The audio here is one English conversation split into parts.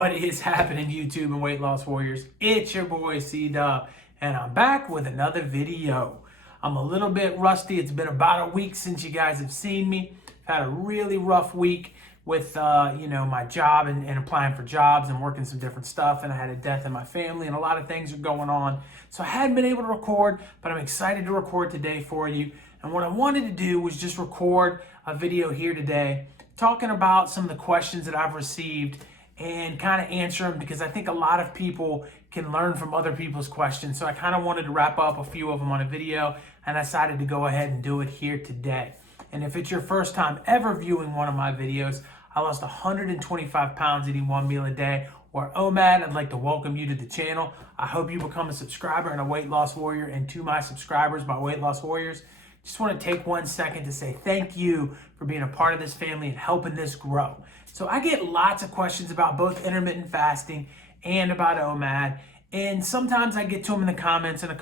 What is happening, YouTube and weight loss warriors? It's your boy C-Dub, and I'm back with another video. I'm a little bit rusty. It's been about a week since you guys have seen me. I've had a really rough week with my job and applying for jobs and working some different stuff, and I had a death in my family and a lot of things are going on. So I hadn't been able to record, but I'm excited to record today for you. And what I wanted to do was just record a video here today talking about some of the questions that I've received and kind of answer them, because I think a lot of people can learn from other people's questions. So I kind of wanted to wrap up a few of them on a video, and I decided to go ahead and do it here today. And if it's your first time ever viewing one of my videos, I lost 125 pounds eating one meal a day, or OMAD. I'd like to welcome you to the channel. I hope you become a subscriber and a weight loss warrior. And to my subscribers, my weight loss warriors, just want to take 1 second to say thank you for being a part of this family and helping this grow. So I get lots of questions about both intermittent fasting and about OMAD. And sometimes I get to them in the comments, and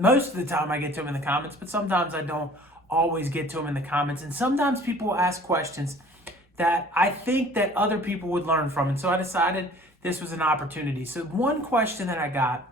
most of the time I get to them in the comments, but sometimes I don't always get to them in the comments. And sometimes people ask questions that I think that other people would learn from. And so I decided this was an opportunity. So one question that I got,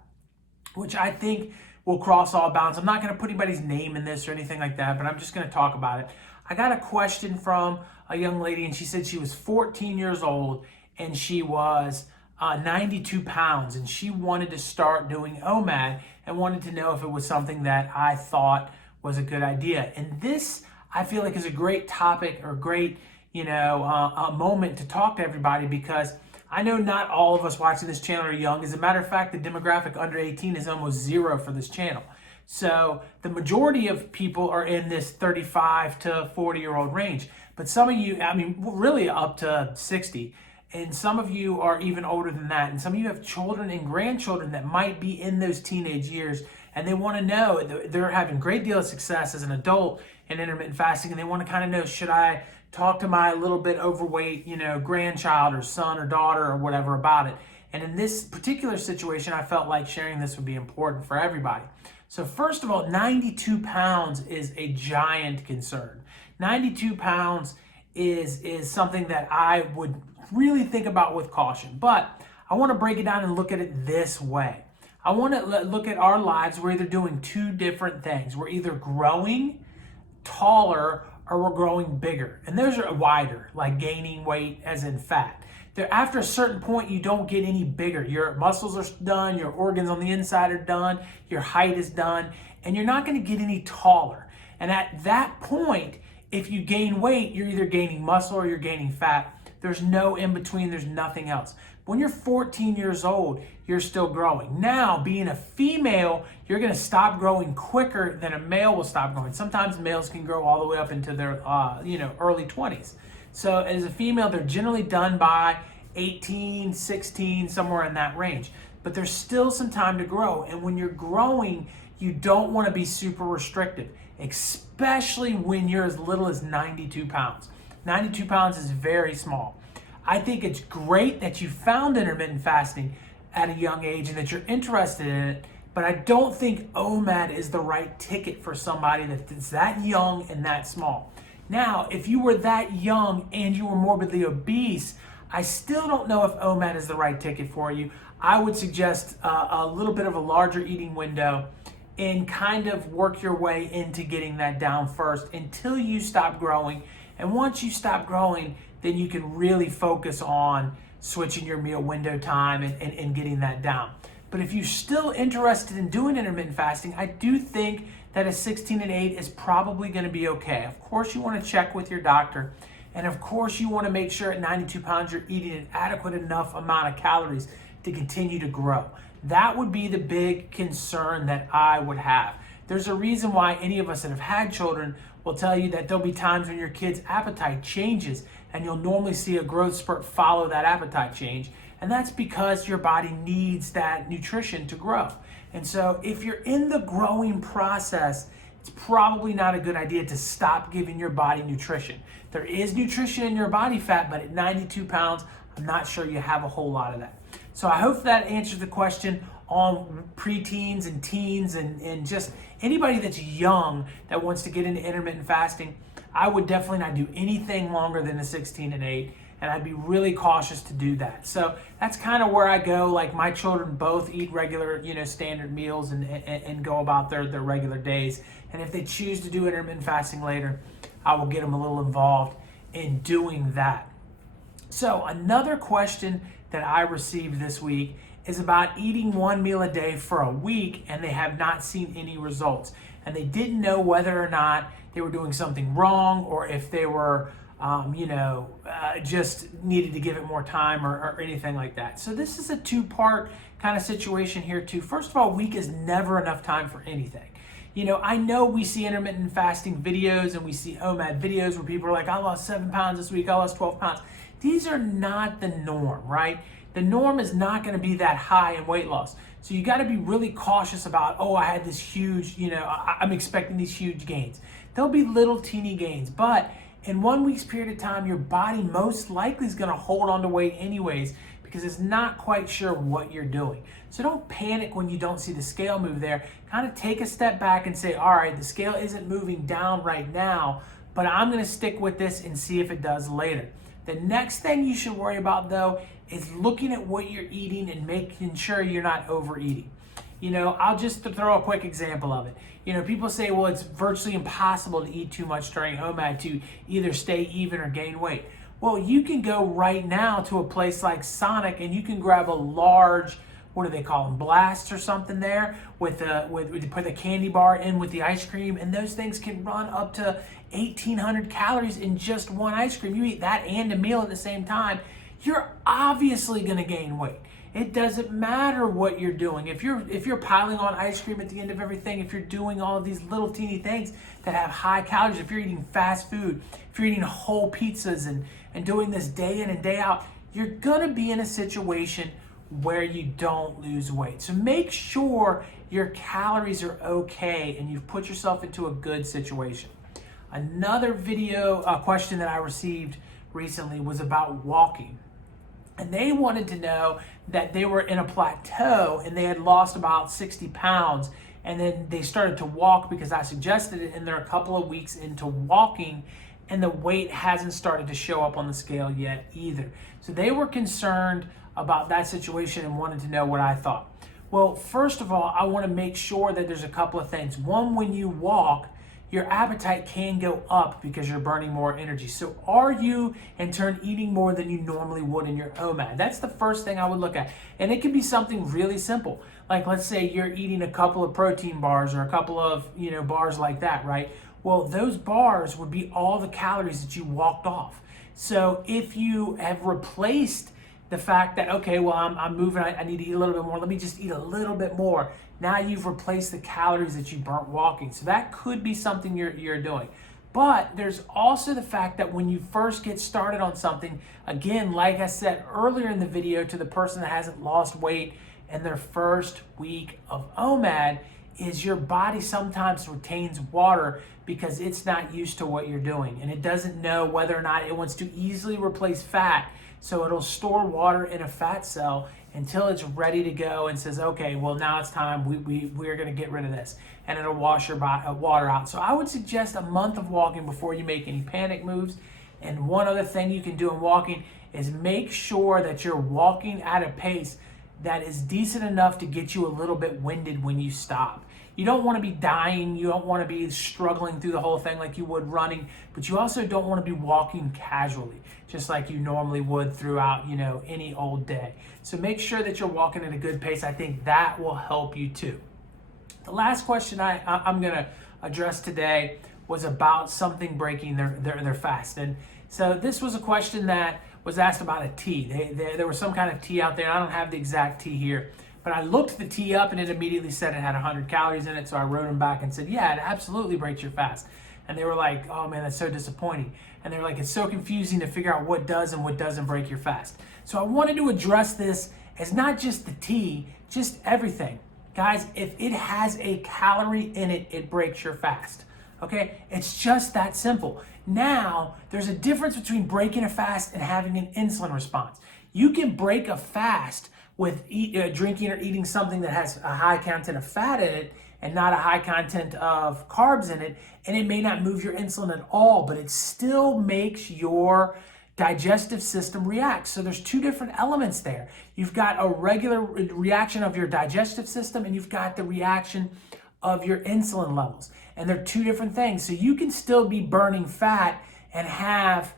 which I think will cross all bounds. I'm not going to put anybody's name in this or anything like that, but I'm just going to talk about it. I got a question from a young lady, and she said she was 14 years old and she was 92 pounds, and she wanted to start doing OMAD and wanted to know if it was something that I thought was a good idea. And this, I feel like, is a great topic, or great, a moment to talk to everybody, because I know not all of us watching this channel are young. As a matter of fact, the demographic under 18 is almost zero for this channel. So the majority of people are in this 35 to 40-year-old range. But some of you, really up to 60. And some of you are even older than that. And some of you have children and grandchildren that might be in those teenage years. And they want to know, they're having a great deal of success as an adult in intermittent fasting. And they want to kind of know, should I talk to my little bit overweight, grandchild or son or daughter or whatever about it? And in this particular situation, I felt like sharing this would be important for everybody. So first of all, 92 pounds is a giant concern. 92 pounds is something that I would really think about with caution. But I want to break it down and look at it this way. I want to look at our lives. We're either doing two different things. We're either growing taller or we're growing bigger. And those are wider, like gaining weight as in fat. After a certain point, you don't get any bigger. Your muscles are done, your organs on the inside are done, your height is done, and you're not going to get any taller. And at that point, if you gain weight, you're either gaining muscle or you're gaining fat. There's no in between, there's nothing else. When you're 14 years old, you're still growing. Now, being a female, you're going to stop growing quicker than a male will stop growing. Sometimes males can grow all the way up into their early 20s. So as a female, they're generally done by 18, 16, somewhere in that range. But there's still some time to grow. And when you're growing, you don't want to be super restrictive, especially when you're as little as 92 pounds. 92 pounds is very small. I think it's great that you found intermittent fasting at a young age and that you're interested in it, but I don't think OMAD is the right ticket for somebody that's that young and that small. Now, if you were that young and you were morbidly obese, I still don't know if OMAD is the right ticket for you. I would suggest a little bit of a larger eating window and kind of work your way into getting that down first until you stop growing. And once you stop growing, then you can really focus on switching your meal window time and getting that down. But if you're still interested in doing intermittent fasting, I do think that a 16 and 8 is probably going to be okay. Of course, you want to check with your doctor. And of course, you want to make sure at 92 pounds you're eating an adequate enough amount of calories to continue to grow. That would be the big concern that I would have. There's a reason why any of us that have had children will tell you that there'll be times when your kid's appetite changes, and you'll normally see a growth spurt follow that appetite change. And that's because your body needs that nutrition to grow. And so if you're in the growing process, it's probably not a good idea to stop giving your body nutrition. There is nutrition in your body fat, but at 92 pounds, I'm not sure you have a whole lot of that. So I hope that answers the question on preteens and teens and just anybody that's young that wants to get into intermittent fasting. I would definitely not do anything longer than a 16 and 8. and I'd be really cautious to do that. So that's kind of where I go. Like my children both eat regular, standard meals and go about their regular days. And if they choose to do intermittent fasting later, I will get them a little involved in doing that. So another question that I received this week is about eating one meal a day for a week and they have not seen any results. And they didn't know whether or not they were doing something wrong or if they were, just needed to give it more time or anything like that. So this is a two-part kind of situation here too. First of all, a week is never enough time for anything. I know we see intermittent fasting videos and we see OMAD videos where people are like, I lost 7 pounds this week, I lost 12 pounds. These are not the norm, right? The norm is not going to be that high in weight loss. So you got to be really cautious about, I had this huge, I'm expecting these huge gains. There'll be little teeny gains, but in 1 week's period of time, your body most likely is going to hold on to weight anyways because it's not quite sure what you're doing. So don't panic when you don't see the scale move there. Kind of take a step back and say, all right, the scale isn't moving down right now, but I'm going to stick with this and see if it does later. The next thing you should worry about though is looking at what you're eating and making sure you're not overeating. I'll just throw a quick example of it. People say, well, it's virtually impossible to eat too much during OMAD to either stay even or gain weight. Well, you can go right now to a place like Sonic and you can grab a large, what do they call them, blasts or something there with you put the candy bar in with the ice cream, and those things can run up to 1,800 calories in just one ice cream. You eat that and a meal at the same time, you're obviously going to gain weight. It doesn't matter what you're doing. If you're piling on ice cream at the end of everything, if you're doing all of these little teeny things that have high calories, if you're eating fast food, if you're eating whole pizzas and doing this day in and day out, you're gonna be in a situation where you don't lose weight. So make sure your calories are okay and you've put yourself into a good situation. Another question that I received recently was about walking. And they wanted to know that they were in a plateau and they had lost about 60 pounds. And then they started to walk because I suggested it, and they're a couple of weeks into walking and the weight hasn't started to show up on the scale yet either. So they were concerned about that situation and wanted to know what I thought. Well, first of all, I want to make sure that there's a couple of things. One, when you walk, your appetite can go up because you're burning more energy. So are you, in turn, eating more than you normally would in your OMAD? That's the first thing I would look at. And it can be something really simple. Like let's say you're eating a couple of protein bars or a couple of bars like that, right? Well, those bars would be all the calories that you walked off. So if you have replaced the fact that, okay, well, I'm moving, I need to eat a little bit more, let me just eat a little bit more. Now you've replaced the calories that you burnt walking. So that could be something you're doing. But there's also the fact that when you first get started on something, again, like I said earlier in the video to the person that hasn't lost weight in their first week of OMAD, is your body sometimes retains water because it's not used to what you're doing. And it doesn't know whether or not it wants to easily replace fat. So it'll store water in a fat cell until it's ready to go and says, okay, well, now it's time, we're gonna get rid of this. And it'll wash your water out. So I would suggest a month of walking before you make any panic moves. And one other thing you can do in walking is make sure that you're walking at a pace that is decent enough to get you a little bit winded when you stop. You don't want to be dying, you don't want to be struggling through the whole thing like you would running, but you also don't want to be walking casually, just like you normally would throughout, any old day. So make sure that you're walking at a good pace. I think that will help you too. The last question I'm going to address today was about something breaking their fast. And so this was a question that was asked about a tea. There was some kind of tea out there. I don't have the exact tea here. But I looked the tea up and it immediately said it had 100 calories in it. So I wrote them back and said, yeah, it absolutely breaks your fast. And they were like, oh man, that's so disappointing. And they were like, it's so confusing to figure out what does and what doesn't break your fast. So I wanted to address this as not just the tea, just everything. Guys, if it has a calorie in it, it breaks your fast. Okay, it's just that simple. Now, there's a difference between breaking a fast and having an insulin response. You can break a fast with drinking or eating something that has a high content of fat in it and not a high content of carbs in it, and it may not move your insulin at all, but it still makes your digestive system reacts. So there's two different elements there. You've got a regular reaction of your digestive system, and you've got the reaction of your insulin levels. And they're two different things. So you can still be burning fat and have,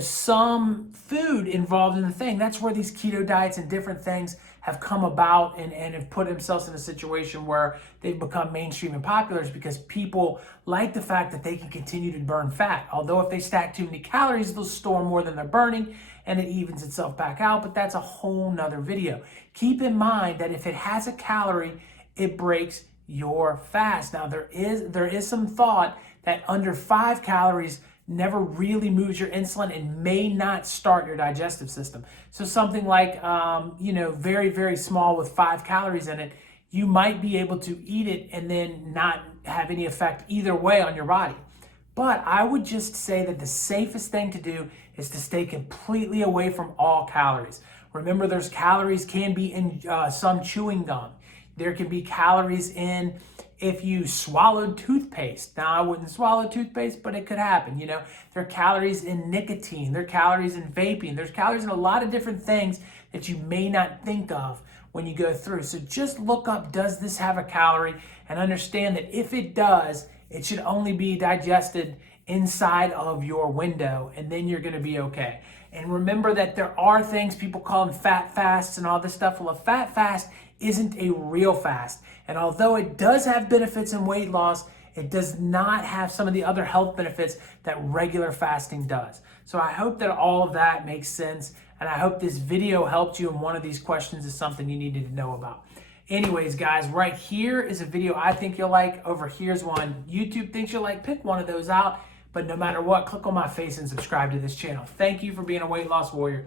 some food involved in the thing. That's where these keto diets and different things have come about and have put themselves in a situation where they've become mainstream and popular, is because people like the fact that they can continue to burn fat. Although if they stack too many calories, they'll store more than they're burning and it evens itself back out, but that's a whole nother video. Keep in mind that if it has a calorie, it breaks your fast. Now there is some thought that under 5 calories never really moves your insulin and may not start your digestive system. So something like, very, very small with 5 calories in it, you might be able to eat it and then not have any effect either way on your body. But I would just say that the safest thing to do is to stay completely away from all calories. Remember, there's calories can be in some chewing gum. There can be calories in if you swallowed toothpaste. Now, I wouldn't swallow toothpaste, but it could happen. There are calories in nicotine. There are calories in vaping. There's calories in a lot of different things that you may not think of when you go through. So just look up, does this have a calorie? And understand that if it does, it should only be digested inside of your window, and then you're going to be okay. And remember that there are things, people call them fat fasts and all this stuff. Well, a fat fast isn't a real fast. And although it does have benefits in weight loss, it does not have some of the other health benefits that regular fasting does. So I hope that all of that makes sense. And I hope this video helped you and one of these questions is something you needed to know about. Anyways, guys, right here is a video I think you'll like. Over here's one YouTube thinks you'll like. Pick one of those out. But no matter what, click on my face and subscribe to this channel. Thank you for being a weight loss warrior.